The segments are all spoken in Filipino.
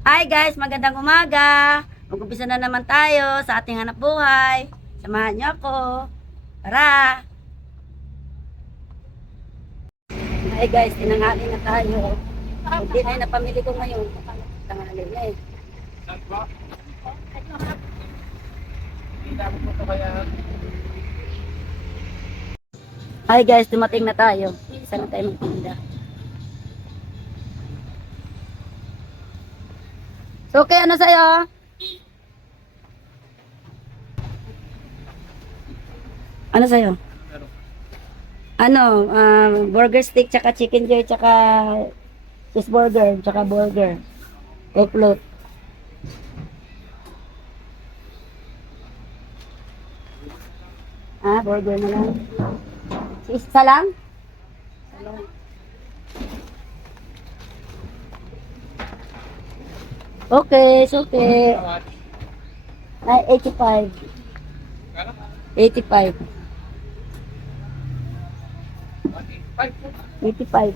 Hi guys, magandang umaga. Mag-umpisa na naman tayo sa ating hanap buhay. Samahan niyo ako. Tara! Hi guys, tinanghali na tayo. Hindi na yung napamili ko ngayon. Tanghali na eh. Hi guys, dumating na tayo. Isa na tayo magtinda. So, okay, ano sa'yo? Ano sa'yo? Ano, burger stick, tsaka chicken joy, tsaka cheeseburger, tsaka burger. Coke float. Burger na lang. Isa lang? Okay, it's okay. 85. 85. 85.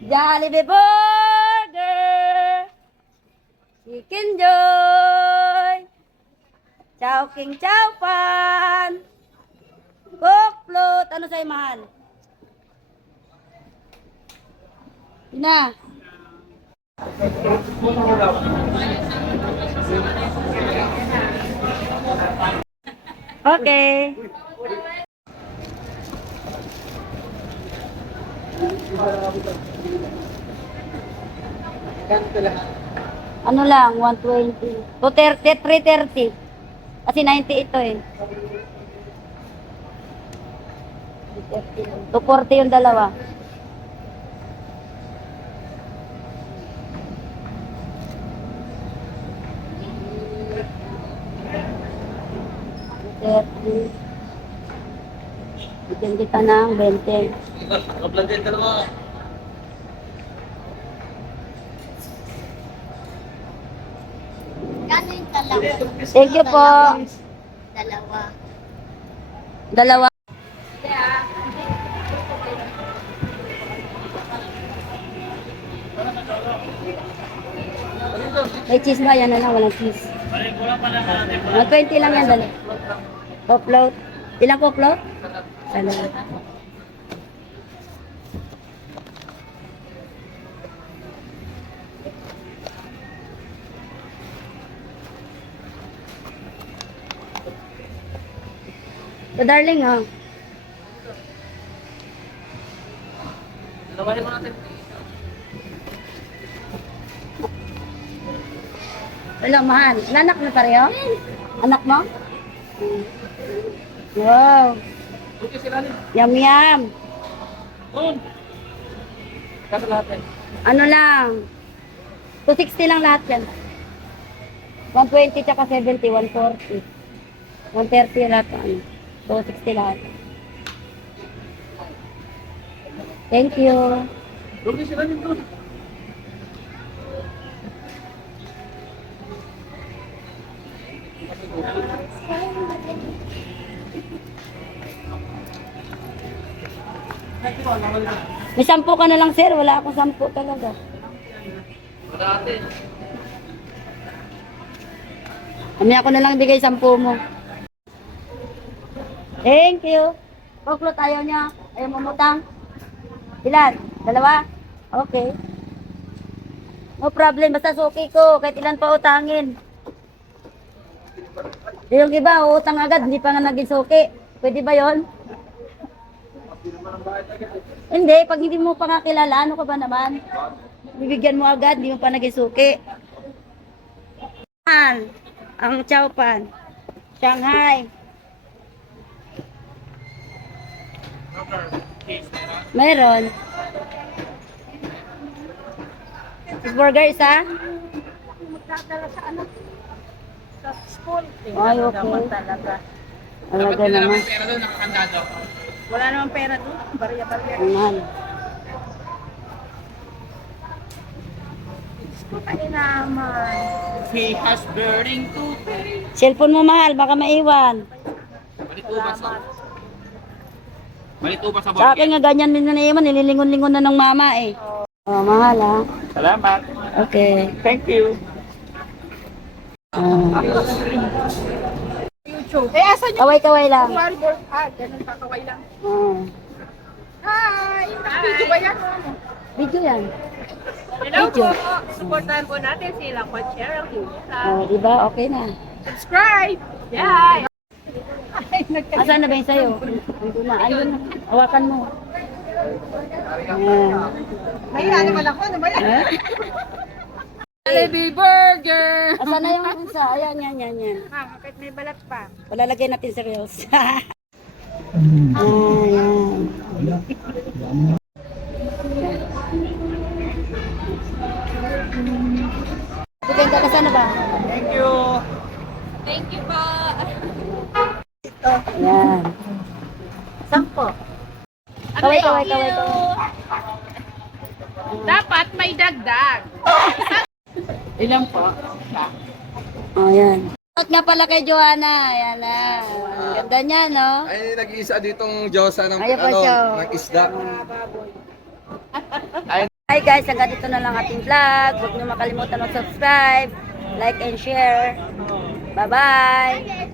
Jollibee Burger! Chicken Joy! Chowking Chowpan! Coke float! Ano sa'yo mahal? Yun na. Okay. Ano lang, 120. 230, 330. Kasi 90 ito eh. 240 yung dalawa. Bigyan kita ng 20. Kano yung dalawa? Thank you po. Dalawa. Dalawa. May cheese ba? Yan na lang, walang cheese. 120 lang yan, dali. Coke float. Ilang coke float? Ano? So, darling, ha? Lawanin mo natin. Wala, mahal. Anak na pareho? Anak mo? Wow. Okay sila rin. Yum, yum. Doon. Kasa lahat eh. Ano lang? 260 lang lahat yan. 120 tsaka 70, 140. 130 lahat. Ano? 260 lahat. Thank you. Okay sila rin doon. May 10 ka na lang, sir. Wala akong 10 talaga. Marami. Kami ako na lang bigay 10 mo. Thank you. Coke tayo niya. Ayaw mamutang. Ilan? Dalawa? Okay. No problem. Basta suki ko. Kahit ilan pa utangin. Yung iba, utang agad. Hindi pa nga naging suki. Pwede ba yon? Hindi. Pag hindi mo pa nga kilala, ano ka ba naman? Bibigyan mo agad. Hindi mo pa naging suki. Ang Chowpan. Shanghai. Meron. Cheeseburger isa? Magdadala sa ano? Sa school. Ay, okay. Talaga. Alaga naman. Pera doon, nakakandado. Wala namang pera doon. Barya-barya. Ang mahal. Gusto kayo naman. He has burning to pay. Cellphone mo mahal, baka maiwan. Balito ba sa... Balito ba sa Sa akin nga ganyan din na naiwan, nililingon-lingon na ng mama eh. Oh, mahal ha. Salamat. Okay. Thank you. YouTube. Eh, asan yung Kaway-kaway lang. volleyball? Ganun pa, kaway lang. Oh. Hi! Video ba yan? Video yan. Hello Video. po! Supportahan po natin sila Coach Cheryl Hughes. Oh, diba? Okay na. Subscribe! Yeah! Asan na ba yung sayo? Dito na. Ayun na. Hawakan mo. Ayan. May naman ako, ano ba yan? Eh? Baby Burger! Asan na yung isa? Ayan, yan, yan, yan. Ma'am, bakit may balat pa? Palalagay natin sa reels. Ayan. Bigyan ka saan na ba? Thank you. Thank you po! Ayan. Sampo. Kaway, kaway, kaway, kaway. Dapat may dagdag. Ilan po? Oh, yan. At nga pala kay Joanna. Ayan na. Ang ganda niya, no? Ay, nag-iisa ditong Diyosa ng, Ayan pa siya. ng isda. Hi guys, hanggang dito na lang ating vlog. Huwag niyo makalimutan mag-subscribe, like and share. Bye-bye!